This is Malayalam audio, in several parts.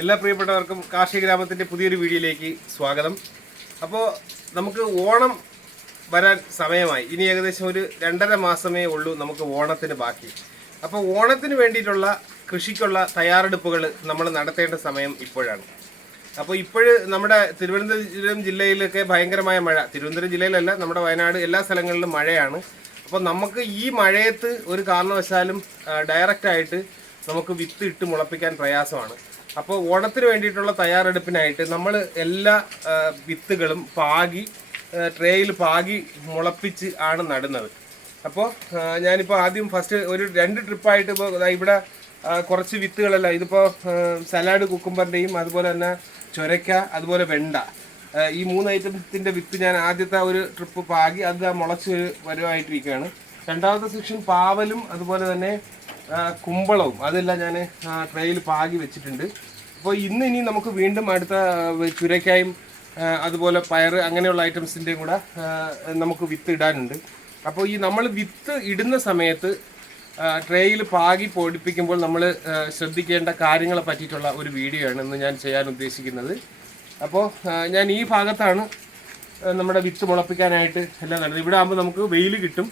എല്ലാ പ്രിയപ്പെട്ടവർക്കും കാർഷിക ഗ്രാമത്തിന്റെ പുതിയൊരു വീഡിയോയിലേക്ക് സ്വാഗതം. അപ്പോൾ നമുക്ക് ഓണം വരാൻ സമയമായി. ഇനി ഏകദേശം ഒരു രണ്ടര മാസമേ ഉള്ളൂ നമുക്ക് ഓണത്തിന് ബാക്കി. അപ്പോൾ ഓണത്തിന് വേണ്ടിയിട്ടുള്ള കൃഷിക്കുള്ള തയ്യാറെടുപ്പുകൾ നമ്മൾ നടത്തേണ്ട സമയം ഇപ്പോഴാണ്. അപ്പോൾ ഇപ്പോഴ് നമ്മുടെ തിരുവനന്തപുരം ജില്ലയിലൊക്കെ ഭയങ്കരമായ മഴ. തിരുവനന്തപുരം ജില്ലയിലല്ല നമ്മുടെ വയനാട് എല്ലാ സ്ഥലങ്ങളിലും മഴയാണ്. അപ്പോൾ നമുക്ക് ഈ മഴയത്ത് ഒരു കാരണവശാലും ഡയറക്റ്റായിട്ട് നമുക്ക് വിത്ത് ഇട്ട് മുളപ്പിക്കാൻ പ്രയാസമാണ്. അപ്പോൾ ഓണത്തിന് വേണ്ടിയിട്ടുള്ള തയ്യാറെടുപ്പിനായിട്ട് നമ്മൾ എല്ലാ വിത്തുകളും പാകി ട്രേയിൽ പാകി മുളപ്പിച്ച് ആണ് നടുന്നത്. അപ്പോൾ ഞാനിപ്പോൾ ആദ്യം ഫസ്റ്റ് ഒരു രണ്ട് ട്രിപ്പായിട്ട് ഇപ്പോൾ ഇവിടെ കുറച്ച് വിത്തുകളല്ല ഇതിപ്പോൾ സലാഡ് കുക്കുംബറിന്റെയും അതുപോലെ തന്നെ ചൊരക്ക അതുപോലെ വെണ്ട. ഈ മൂന്ന് ഐറ്റത്തിന്റെ വിത്ത് ഞാൻ ആദ്യത്തെ ഒരു ട്രിപ്പ് പാകി അത് മുളച്ച് വരുമായിട്ടിരിക്കുകയാണ് രണ്ടാമത്തെ സെക്ഷൻ പാവലും അതുപോലെ തന്നെ കുമ്പളവും അതെല്ലാം ഞാൻ ട്രെയിൽ പാകി വെച്ചിട്ടുണ്ട്. അപ്പോൾ ഇന്ന് ഇനി നമുക്ക് വീണ്ടും അടുത്ത ചുരക്കായും അതുപോലെ പയറ് അങ്ങനെയുള്ള ഐറ്റംസിന്റെയും കൂടെ നമുക്ക് വിത്ത് ഇടാനുണ്ട്. അപ്പോൾ ഈ നമ്മൾ വിത്ത് ഇടുന്ന സമയത്ത് ട്രേയിൽ പാകി പൊടിപ്പിക്കുമ്പോൾ നമ്മൾ ശ്രദ്ധിക്കേണ്ട കാര്യങ്ങളെ പറ്റിയിട്ടുള്ള ഒരു വീഡിയോ ആണ് ഇന്ന് ഞാൻ ചെയ്യാൻ ഉദ്ദേശിക്കുന്നത്. അപ്പോൾ ഞാൻ ഈ ഭാഗത്താണ് നമ്മുടെ വിത്ത് മുളപ്പിക്കാനായിട്ട് എല്ലാം നടന്നത്. ഇവിടെ ആകുമ്പോൾ നമുക്ക് വെയിൽ കിട്ടും.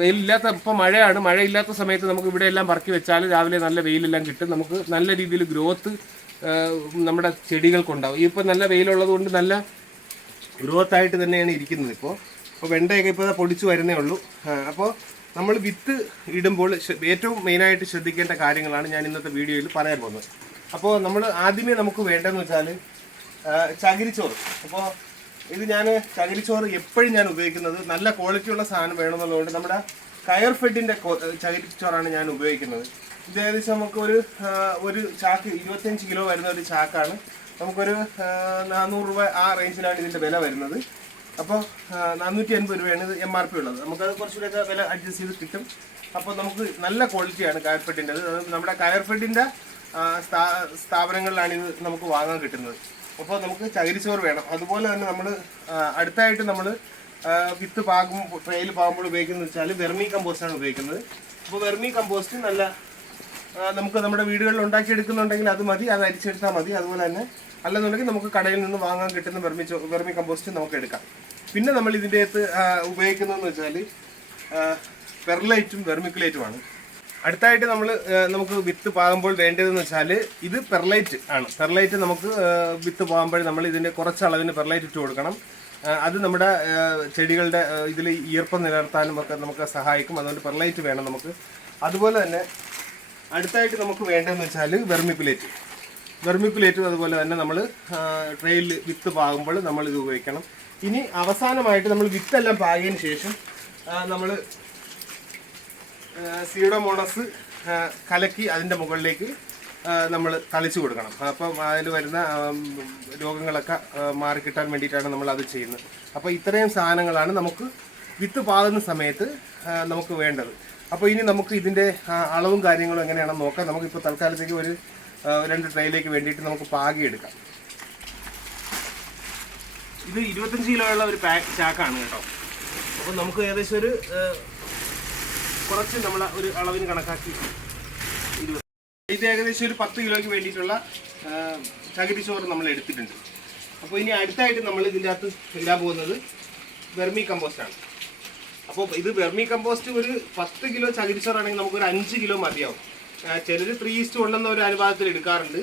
വെയിലില്ലാത്ത ഇപ്പോൾ മഴയാണ്. മഴയില്ലാത്ത സമയത്ത് നമുക്ക് ഇവിടെ എല്ലാം പറക്കി വെച്ചാൽ രാവിലെ നല്ല വെയിലെല്ലാം കിട്ടും. നമുക്ക് നല്ല രീതിയിൽ ഗ്രോത്ത് നമ്മുടെ ചെടികൾക്കുണ്ടാവും. ഇപ്പോൾ നല്ല വെയിലുള്ളത് കൊണ്ട് നല്ല ഗ്രോത്ത് ആയിട്ട് തന്നെയാണ് ഇരിക്കുന്നത് ഇപ്പോൾ അപ്പോൾ വെണ്ടയൊക്കെ ഇപ്പോൾ പൊടിച്ചു വരുന്നേ ഉള്ളൂ. അപ്പോൾ നമ്മൾ വിത്ത് ഇടുമ്പോൾ ഏറ്റവും മെയിനായിട്ട് ശ്രദ്ധിക്കേണ്ട കാര്യങ്ങളാണ് ഞാൻ ഇന്നത്തെ വീഡിയോയിൽ പറയാൻ പോകുന്നത്. അപ്പോൾ നമ്മൾ ആദ്യമേ നമുക്ക് വേണ്ടതെന്ന് വെച്ചാൽ ചകിരിച്ചോറ്. അപ്പോൾ ഇത് ഞാൻ ചകിരിച്ചോറ് എപ്പോഴും ഞാൻ ഉപയോഗിക്കുന്നത്. നല്ല ക്വാളിറ്റിയുള്ള സാധനം വേണമെന്നുള്ളതുകൊണ്ട് നമ്മുടെ കയർ ഫെഡിന്റെ ചകിരിച്ചോറാണ് ഞാൻ ഉപയോഗിക്കുന്നത്. ഇത് ഏകദേശം നമുക്ക് ഒരു ചാക്ക് ഇരുപത്തഞ്ച് കിലോ വരുന്ന ഒരു ചാക്കാണ്. നമുക്കൊരു നാനൂറ് രൂപ ആ റേഞ്ചിലാണ് ഇതിന്റെ വില വരുന്നത്. അപ്പോൾ നാനൂറ്റി അൻപത് രൂപയാണ് ഇത് എം ആർ പി ഉള്ളത്. നമുക്കത് കുറച്ചുകൂടെയൊക്കെ വില അഡ്ജസ്റ്റ് ചെയ്ത് കിട്ടും. അപ്പോൾ നമുക്ക് നല്ല ക്വാളിറ്റിയാണ് കയർ ഫെഡിന്റെ നമ്മുടെ കയർ ഫെഡിന്റെ സ്ഥാപനങ്ങളിലാണ് ഇത് നമുക്ക് വാങ്ങാൻ കിട്ടുന്നത്. അപ്പോൾ നമുക്ക് ചകിരിച്ചോറ് വേണം. അതുപോലെ തന്നെ നമ്മൾ അടുത്തായിട്ട് നമ്മൾ വിത്ത് പാകും ട്രെയിൽ പാകുമ്പോൾ ഉപയോഗിക്കുന്നത് വെച്ചാൽ വെർമി കമ്പോസ്റ്റാണ് ഉപയോഗിക്കുന്നത്. അപ്പോൾ വെർമി കമ്പോസ്റ്റ് നല്ല നമുക്ക് നമ്മുടെ വീടുകളിൽ ഉണ്ടാക്കിയെടുക്കുന്നുണ്ടെങ്കിൽ അത് മതി അത് അരിച്ചെടുത്താൽ മതി. അതുപോലെ തന്നെ അല്ലെന്നുണ്ടെങ്കിൽ നമുക്ക് കടയിൽ നിന്ന് വാങ്ങാൻ കിട്ടുന്ന വെർമി വെർമി കമ്പോസ്റ്റ് നമുക്ക് എടുക്കാം. പിന്നെ നമ്മൾ ഇതിന്റെ അകത്ത് ഉപയോഗിക്കുന്നതെന്ന് വെച്ചാൽ പെർലൈറ്റും വെർമിക്കുലേറ്റുമാണ് അടുത്തായിട്ട് നമ്മൾ നമുക്ക് വിത്ത് പാകുമ്പോൾ വേണ്ടതെന്ന് വെച്ചാൽ ഇത് പെർലൈറ്റ് ആണ്. പെർലൈറ്റ് നമുക്ക് വിത്ത് പാകുമ്പോൾ നമ്മൾ ഇതിന്റെ കുറച്ച് അളവിന് പെർലൈറ്റ് ഇട്ട് കൊടുക്കണം. അത് നമ്മുടെ ചെടികളുടെ ഇതിൽ ഈർപ്പം നിലനിർത്താനും ഒക്കെ നമുക്ക് സഹായിക്കും. അതുകൊണ്ട് പെർലൈറ്റ് വേണം നമുക്ക്. അതുപോലെ തന്നെ അടുത്തായിട്ട് നമുക്ക് വേണ്ടതെന്ന് വെച്ചാൽ വെർമിക്കുലേറ്റ് വെർമിക്കുലേറ്റും അതുപോലെ തന്നെ നമ്മൾ ട്രെയിൽ വിത്ത് പാകുമ്പോൾ നമ്മൾ ഇത് ഉപയോഗിക്കണം. ഇനി അവസാനമായിട്ട് നമ്മൾ വിത്തെല്ലാം പാകിയതിന് ശേഷം നമ്മൾ സീഡോമോണസ് കലക്കി അതിന്റെ മുകളിലേക്ക് നമ്മൾ തളിച്ചു കൊടുക്കണം. അപ്പം അതിൽ വരുന്ന രോഗങ്ങളൊക്കെ മാറിക്കിട്ടാൻ വേണ്ടിയിട്ടാണ് നമ്മൾ അത് ചെയ്യുന്നത്. അപ്പോൾ ഇത്രയും സാധനങ്ങളാണ് നമുക്ക് വിത്ത് പാകുന്ന സമയത്ത് നമുക്ക് വേണ്ടത്. അപ്പോൾ ഇനി നമുക്ക് ഇതിന്റെ അളവും കാര്യങ്ങളും എങ്ങനെയാണെന്ന് നോക്കാം. നമുക്കിപ്പോൾ തൽക്കാലത്തേക്ക് ഒരു രണ്ട് ട്രൈയിലേക്ക് വേണ്ടിയിട്ട് നമുക്ക് പാകിയെടുക്കാം. ഇത് ഇരുപത്തഞ്ച് ഉള്ള ഒരു പാക്ക് ചാക്കാണ് കേട്ടോ. അപ്പോൾ നമുക്ക് ഏകദേശം ഒരു കുറച്ച് നമ്മൾ ഒരു അളവിന് കണക്കാക്കി ഇരുപത്. ഇത് ഏകദേശം ഒരു പത്ത് കിലോയ്ക്ക് വേണ്ടിയിട്ടുള്ള ചകിരി ചോറ് നമ്മൾ എടുത്തിട്ടുണ്ട്. അപ്പോൾ ഇനി അടുത്തായിട്ട് നമ്മൾ ഇതിന്റെ അകത്ത് ഇടാൻ പോകുന്നത് വെർമി കമ്പോസ്റ്റാണ് അപ്പോൾ ഇത് വെർമി കമ്പോസ്റ്റ് ഒരു പത്ത് കിലോ ചകിരിച്ചോറാണെങ്കിൽ നമുക്ക് ഒരു അഞ്ച് കിലോ മതിയാവും. ചിലർ ത്രീ ഈസ്റ്റ് ഉണ്ടെന്ന ഒരു അനുപാതത്തിൽ എടുക്കാറുണ്ട്.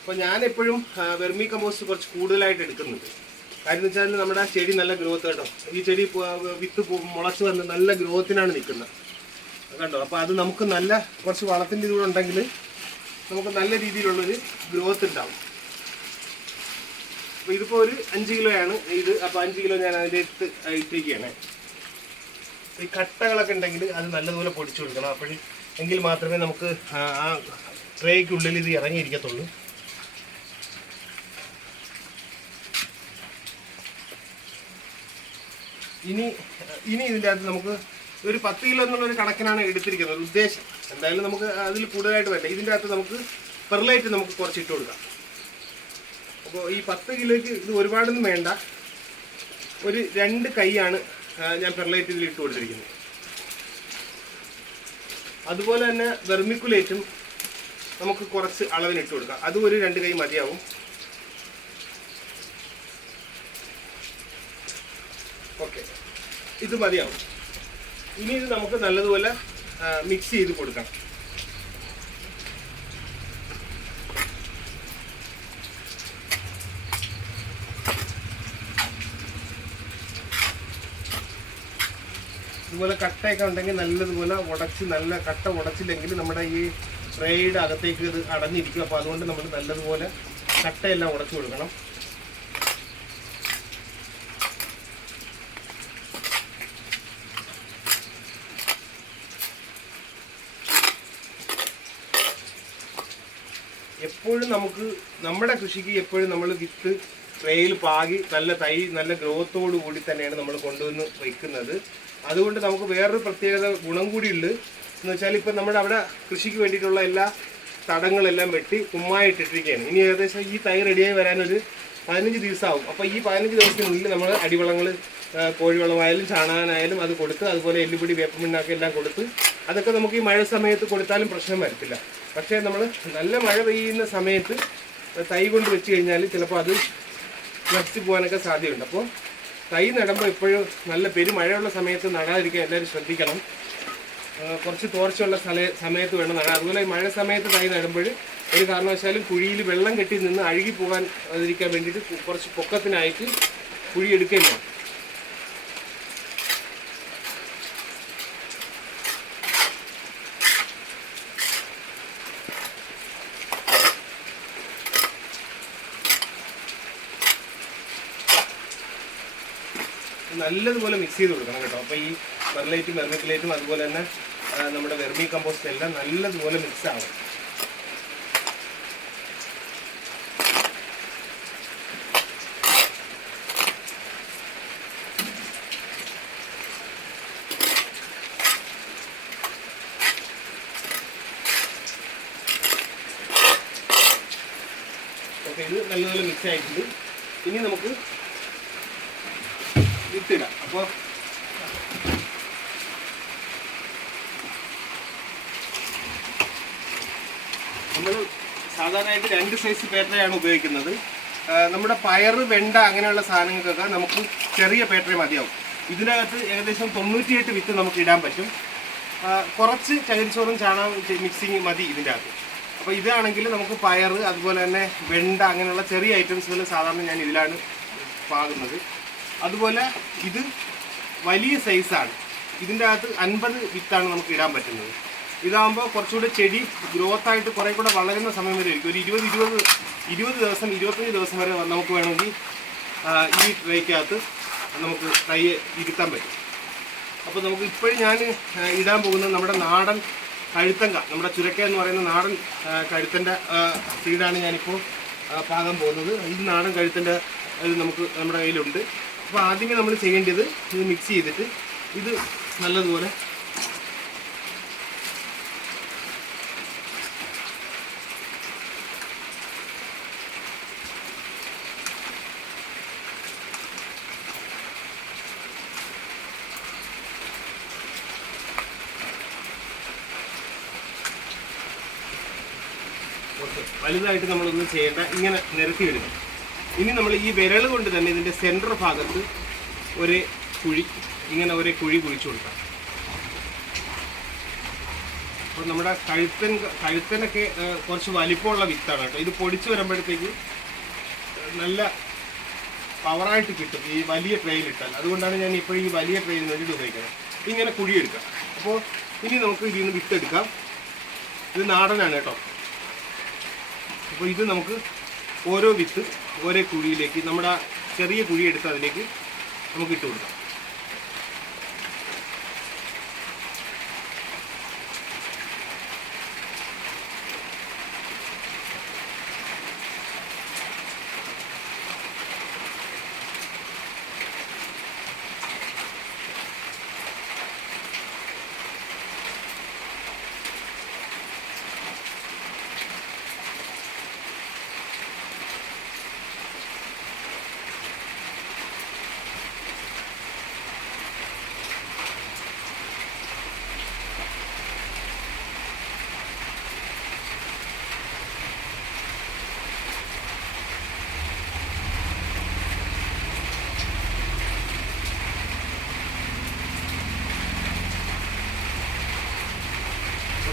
അപ്പോൾ ഞാൻ എപ്പോഴും വെർമി കമ്പോസ്റ്റ് കുറച്ച് കൂടുതലായിട്ട് എടുക്കുന്നുണ്ട്. കാര്യം എന്ന് വെച്ചാൽ നമ്മുടെ ചെടി നല്ല ഗ്രോത്ത് കേട്ടോ. ഈ ചെടി വിത്ത് മുളച്ച് വന്ന് നല്ല ഗ്രോത്തിനാണ് നിൽക്കുന്നത്. കണ്ടോ? അപ്പോൾ അത് നമുക്ക് നല്ല കുറച്ച് വളത്തിന്റെ ഇതുകൂടെ ഉണ്ടെങ്കിൽ നമുക്ക് നല്ല രീതിയിലുള്ളൊരു ഗ്രോത്ത് ഉണ്ടാവും അപ്പോൾ ഇതിപ്പോൾ ഒരു അഞ്ച് കിലോയാണ്. ഇത് അപ്പോൾ അഞ്ച് കിലോ ഞാൻ അതിന്റെ ഇട്ട് ഇട്ടിരിക്കുകയാണ് ഈ കട്ടകളൊക്കെ ഉണ്ടെങ്കിൽ അത് നല്ലതുപോലെ പൊടിച്ചു കൊടുക്കണം. അപ്പോഴും എങ്കിൽ മാത്രമേ നമുക്ക് ആ ട്രേക്കുള്ളിൽ ഇത് ഇറങ്ങിയിരിക്കത്തുള്ളൂ. ഇനി ഇനി ഇതിന്റെ അകത്ത് നമുക്ക് ഒരു പത്ത് കിലോ എന്നുള്ള ഒരു കണക്കിനാണ് എടുത്തിരിക്കുന്നത്. ഉദ്ദേശം. എന്തായാലും നമുക്ക് അതിൽ കൂടുതലായിട്ട് വേണ്ട ഇതിന്റെ അകത്ത് നമുക്ക് പെർലൈറ്റ് നമുക്ക് കുറച്ച് ഇട്ട് കൊടുക്കാം. അപ്പോൾ ഈ പത്ത് കിലോയ്ക്ക് ഇത് ഒരുപാടൊന്നും വേണ്ട. ഒരു രണ്ട് കൈയാണ് ഞാൻ പെർലൈറ്റ് ഇതിൽ ഇട്ട് കൊടുത്തിരിക്കുന്നത്. അതുപോലെ തന്നെ വെർമിക്കുലേറ്റും നമുക്ക് കുറച്ച് അളവിന് ഇട്ട് കൊടുക്കാം. അതും ഒരു രണ്ട് കൈ മതിയാവും. ഓക്കെ. ഇത് മതിയാവും. ഇനി ഇത് നമുക്ക് നല്ലതുപോലെ മിക്സ് ചെയ്ത് കൊടുക്കാം ഇതുപോലെ കട്ടയൊക്കെ ഉണ്ടെങ്കിൽ നല്ലതുപോലെ ഉടച്ച് നല്ല കട്ട ഉടച്ചില്ലെങ്കിൽ നമ്മുടെ ഈ ട്രേയുടെ അകത്തേക്ക് ഇത് അടഞ്ഞിരിക്കും. അപ്പോൾ അതുകൊണ്ട് നമ്മൾ നല്ലതുപോലെ കട്ടയെല്ലാം ഉടച്ചു കൊടുക്കണം. എപ്പോഴും നമുക്ക് നമ്മുടെ കൃഷിക്ക് എപ്പോഴും നമ്മൾ വിത്ത് ട്രേയിൽ പാകി നല്ല തൈ നല്ല ഗ്രോത്തോടു കൂടി തന്നെയാണ് നമ്മൾ കൊണ്ടുവന്ന് വയ്ക്കുന്നത് അതുകൊണ്ട് നമുക്ക് വേറൊരു പ്രത്യേകത ഗുണം കൂടിയുണ്ട്. എന്ന് വെച്ചാൽ ഇപ്പം നമ്മുടെ അവിടെ കൃഷിക്ക് വേണ്ടിയിട്ടുള്ള എല്ലാ തടങ്ങളെല്ലാം വെട്ടി കുമ്മായിട്ടിട്ടിരിക്കുകയാണ് ഇനി ഏകദേശം ഈ തൈ റെഡിയായി വരാനൊരു പതിനഞ്ച് ദിവസമാവും അപ്പോൾ ഈ പതിനഞ്ച് ദിവസത്തിനുള്ളിൽ നമ്മൾ അടിവളങ്ങൾ കോഴിവളമായാലും ചാണകനായാലും അത് കൊടുത്ത് അതുപോലെ എല്ലുപിടി വേപ്പമിണ്ണാക്കി എല്ലാം കൊടുത്ത് അതൊക്കെ നമുക്ക് ഈ മഴ സമയത്ത് കൊടുത്താലും പ്രശ്നം വരത്തില്ല. പക്ഷേ നമ്മൾ നല്ല മഴ പെയ്യുന്ന സമയത്ത് തൈ കൊണ്ട് വെച്ച് കഴിഞ്ഞാൽ ചിലപ്പോൾ അത് നശിച്ചു പോകാനൊക്കെ സാധ്യതയുണ്ട്. അപ്പോൾ തൈ നടുമ്പോൾ എപ്പോഴും നല്ല പെരുമഴയുള്ള സമയത്ത് നടാതിരിക്കാൻ എല്ലാവരും ശ്രദ്ധിക്കണം. കുറച്ച് തോർച്ചയുള്ള സ്ഥല സമയത്ത് വേണം നടാൻ. അതുപോലെ മഴ സമയത്ത് തൈ നടുമ്പോൾ ഒരു കാരണവശാലും കുഴിയിൽ വെള്ളം കെട്ടി നിന്ന് അഴുകി പോകാൻ അതിരിക്കാൻ വേണ്ടിയിട്ട് കുറച്ച് പൊക്കത്തിനായിട്ട് കുഴി എടുക്കുകയും വേണം നല്ലതുപോലെ മിക്സ് ചെയ്ത് കൊടുക്കണം കേട്ടോ. അപ്പോൾ ഈ മെർലൈറ്റും വെർമിക്കുലേറ്റും അതുപോലെ തന്നെ നമ്മുടെ വെർമി കമ്പോസ്റ്റ് എല്ലാം നല്ലതുപോലെ മിക്സ് ആവും ഇത് നല്ലതുപോലെ മിക്സ് ആയിട്ടുണ്ട്. ഇനി നമുക്ക് വിത്തിടാം. അപ്പോൾ നമ്മൾ സാധാരണയായിട്ട് രണ്ട് സൈസ് പേട്ടയാണ് ഉപയോഗിക്കുന്നത്. നമ്മുടെ പയർ വെണ്ട അങ്ങനെയുള്ള സാധനങ്ങൾക്കൊക്കെ നമുക്ക് ചെറിയ പേട്ട മതിയാവും. ഇതിനകത്ത് ഏകദേശം തൊണ്ണൂറ്റിയെട്ട് വിത്ത് നമുക്ക് ഇടാൻ പറ്റും. കുറച്ച് ചകിരിച്ചോറും ചാണകം മിക്സിങ് മതി ഇതിന്റെ അകത്ത് അപ്പോൾ ഇതാണെങ്കിൽ നമുക്ക് പയർ അതുപോലെ തന്നെ വെണ്ട അങ്ങനെയുള്ള ചെറിയ ഐറ്റംസുകൾ സാധാരണ ഞാൻ ഇതിലാണ് പാകുന്നത്. അതുപോലെ ഇത് വലിയ സൈസാണ്. ഇതിന്റെ അകത്ത് അൻപത് വിത്താണ് നമുക്ക് ഇടാൻ പറ്റുന്നത്. ഇതാകുമ്പോൾ കുറച്ചുകൂടെ ചെടി ഗ്രോത്ത് ആയിട്ട് കുറേ കൂടെ വളരുന്ന സമയം വരെ ആയിരിക്കും. ഒരു ഇരുപത് ഇരുപത് ഇരുപത് ദിവസം ഇരുപത്തഞ്ച് ദിവസം വരെ നമുക്ക് വേണമെങ്കിൽ ഈ ട്രൈക്കകത്ത് നമുക്ക് തൈ ഇരുത്താൻ പറ്റും. അപ്പോൾ നമുക്ക് ഇപ്പോഴും ഞാൻ ഇടാൻ പോകുന്നത് നമ്മുടെ നാടൻ കഴുത്തങ്ക. നമ്മുടെ ചുരക്ക എന്ന് പറയുന്ന നാടൻ കഴുത്തന്റെ സീഡാണ് ഞാനിപ്പോൾ പാകം പാകാൻ പോകുന്നത്. ഈ നാടൻ കഴുത്തന്റെ ഇത് നമുക്ക് നമ്മുടെ കയ്യിലുണ്ട്. അപ്പോൾ ആദ്യമേ നമ്മൾ ചെയ്യേണ്ടത് ഇത് മിക്സ് ചെയ്തിട്ട് ഇത് നല്ലതുപോലെ വലുതായിട്ട് നമ്മളൊന്നും ചെയ്യേണ്ട ഇങ്ങനെ നിരത്തി എടുക്കണം ഇനി നമ്മൾ ഈ വിരൽ കൊണ്ട് തന്നെ ഇതിന്റെ സെന്റർ ഭാഗത്ത് ഒരു കുഴി ഇങ്ങനെ ഒരു കുഴി കുഴിച്ചു കൊടുക്കാം. അപ്പോൾ നമ്മുടെ കഴുത്തൻ കഴുത്തനൊക്കെ കുറച്ച് വലിപ്പമുള്ള വിത്താണ് കേട്ടോ. ഇത് പൊടിച്ച് വരുമ്പോഴത്തേക്ക് നല്ല പവറായിട്ട് കിട്ടും ഈ വലിയ ട്രെയിൽ ഇട്ടാൽ. അതുകൊണ്ടാണ് ഞാൻ ഇപ്പോൾ ഈ വലിയ ട്രെയിനിന് വേണ്ടിയിട്ട് ഉപയോഗിക്കുന്നത്. ഇങ്ങനെ കുഴി എടുക്കാം. അപ്പോൾ ഇനി നമുക്ക് ഇതിൽ നിന്ന് വിത്ത് എടുക്കാം ഇത് നാടനാണ് കേട്ടോ. അപ്പോൾ ഇത് നമുക്ക് ഓരോ വിത്ത് ഓരോ കുഴിയിലേക്ക് നമ്മുടെ ചെറിയ കുഴി എടുത്ത് അതിലേക്ക് നമുക്ക് ഇട്ട് കൊടുക്കാം.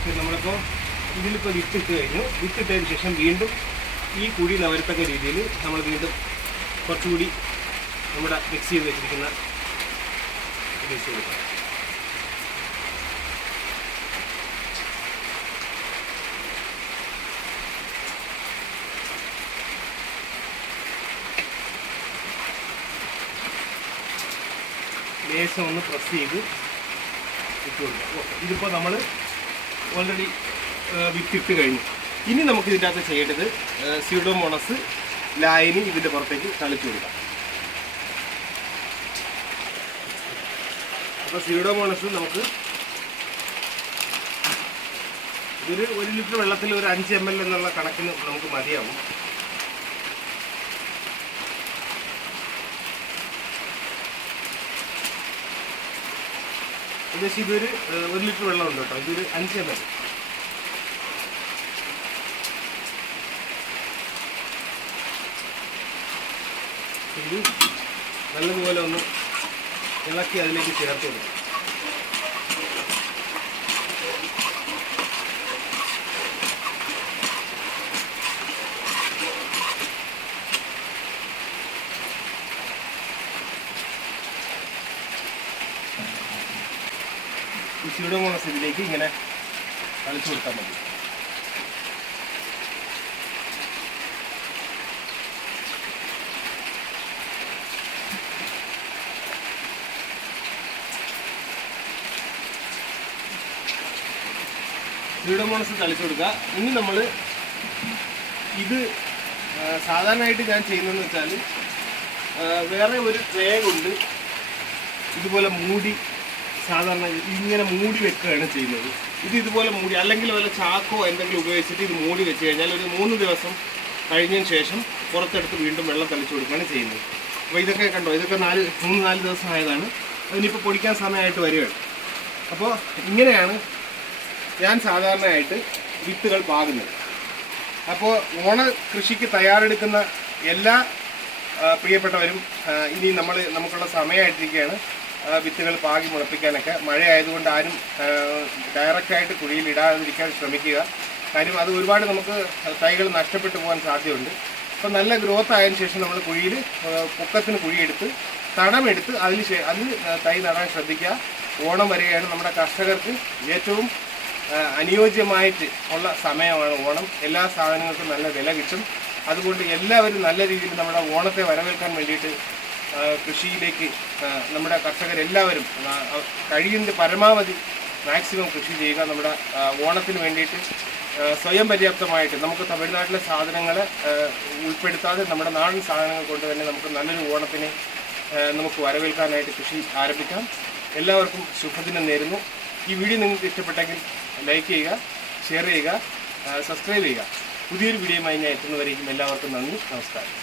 അപ്പോൾ ഇതിലിപ്പോൾ വിത്തിട്ട് കഴിഞ്ഞു. വിത്തിട്ടതിന് ശേഷം വീണ്ടും ഈ കുഴി നവരത്തക്ക രീതിയിൽ നമ്മൾ വീണ്ടും കുറച്ചുകൂടി നമ്മുടെ മിക്സ് ചെയ്ത് വെച്ചിരിക്കുന്ന വെച്ച് കൊടുക്കാം. ലേശം ഒന്ന് പ്രസ് ചെയ്ത് ഇട്ട് ഓക്കെ ഇതിപ്പോൾ നമ്മൾ ഓൾറെഡി വിത്തിട്ട് കഴിഞ്ഞു. ഇനി നമുക്ക് ഇതിന്റെ അകത്ത് ചെയ്യേണ്ടത് സ്യൂഡോമോണസ് ലായനി ഇതിന്റെ പുറത്തേക്ക് തളിച്ചു കൊടുക്കാം. അപ്പോൾ സ്യൂഡോമോണസ് നമുക്ക് ഇതൊരു ഒരു ലിറ്റർ വെള്ളത്തിൽ ഒരു അഞ്ച് എം എൽ എന്നുള്ള കണക്കിന് നമുക്ക് മതിയാവും. ഏകദേശം ഇതൊരു ഒരു ലിറ്റർ വെള്ളം ഉണ്ട് കേട്ടോ. ഇതൊരു അഞ്ച് എം എൽ. ഇത് നല്ലതുപോലെ ഒന്ന് ഇളക്കി അതിലേക്ക് ചേർത്ത് കൊടുക്കും. സ്യൂഡോമോണസ് ഇതിലേക്ക് ഇങ്ങനെ കളിച്ചു കൊടുത്താൽ മതി. സ്യൂഡോമോണസ് തളിച്ചു കൊടുക്കുക. ഇനി നമ്മൾ ഇത് സാധാരണയായിട്ട് ഞാൻ ചെയ്യുന്നതെന്ന് വെച്ചാൽ വേറെ ഒരു ട്രേ കൊണ്ട് ഇതുപോലെ മൂടി സാധാരണ ഇങ്ങനെ മൂടി വെക്കുകയാണ് ചെയ്യുന്നത്. ഇത് ഇതുപോലെ മൂടി അല്ലെങ്കിൽ വല്ല ചാക്കോ എന്തെങ്കിലും ഉപയോഗിച്ചിട്ട് ഇത് മൂടി വെച്ച് കഴിഞ്ഞാൽ ഒരു മൂന്ന് ദിവസം കഴിഞ്ഞതിന് ശേഷം പുറത്തെടുത്ത് വീണ്ടും വെള്ളം തളിച്ചു കൊടുക്കുകയാണ് ചെയ്യുന്നത്. അപ്പോൾ ഇതൊക്കെ കണ്ടോ? ഇതൊക്കെ നാല് മൂന്ന് നാല് ദിവസം ആയതാണ്. അതിനിപ്പോൾ പൊടിക്കാൻ സമയമായിട്ട് വരികയാണ്. അപ്പോൾ ഇങ്ങനെയാണ് ഞാൻ സാധാരണയായിട്ട് വിത്തുകൾ പാകുന്നത്. അപ്പോൾ ഓണ കൃഷിക്ക് തയ്യാറെടുക്കുന്ന എല്ലാ പ്രിയപ്പെട്ടവരും ഇനി നമ്മൾ നമുക്കുള്ള സമയമായിട്ടിരിക്കുകയാണ്. വിത്തുകൾ പാകി മുളപ്പിക്കാനൊക്കെ. മഴയായതുകൊണ്ട് ആരും ഡയറക്റ്റായിട്ട് കുഴിയിൽ ഇടാതിരിക്കാൻ ശ്രമിക്കുക. കാര്യം അത് ഒരുപാട് നമുക്ക് തൈകൾ നഷ്ടപ്പെട്ടു പോകാൻ സാധ്യതയുണ്ട്. അപ്പോൾ നല്ല ഗ്രോത്ത് ആയതിനു ശേഷം നമ്മൾ കുഴിയിൽ പൊക്കത്തിന് കുഴിയെടുത്ത് തടമെടുത്ത് അതിൽ അതിൽ തൈ നടാൻ ശ്രദ്ധിക്കുക. ഓണം വരികയാണ് നമ്മുടെ കർഷകർക്ക് ഏറ്റവും അനുയോജ്യമായിട്ട് ഉള്ള സമയമാണ് ഓണം. എല്ലാ സാധനങ്ങൾക്കും നല്ല വില കിട്ടും. അതുകൊണ്ട് എല്ലാവരും നല്ല രീതിയിൽ നമ്മുടെ ഓണത്തെ വരവേൽക്കാൻ വേണ്ടിയിട്ട് കൃഷിയിലേക്ക് നമ്മുടെ കർഷകരെല്ലാവരും കഴിയുന്ന പരമാവധി മാക്സിമം കൃഷി ചെയ്യുക നമ്മുടെ ഓണത്തിന് വേണ്ടിയിട്ട് സ്വയം പര്യാപ്തമായിട്ട് നമുക്ക് തമിഴ്നാട്ടിലെ സാധനങ്ങൾ ഉൾപ്പെടുത്താതെ നമ്മുടെ നാടൻ സാധനങ്ങൾ കൊണ്ട് തന്നെ നമുക്ക് നല്ലൊരു ഓണത്തിന് നമുക്ക് വരവേൽക്കാനായിട്ട് കൃഷി ആരംഭിക്കാം. എല്ലാവർക്കും ശുഭദിനം നേരുന്നു. ഈ വീഡിയോ നിങ്ങൾക്ക് ഇഷ്ടപ്പെട്ടെങ്കിൽ ലൈക്ക് ചെയ്യുക ഷെയർ ചെയ്യുക സബ്സ്ക്രൈബ് ചെയ്യുക. പുതിയൊരു വീഡിയോയുമായി ഞാൻ എത്തുന്നവരേക്കും എല്ലാവർക്കും നന്ദി നമസ്കാരം.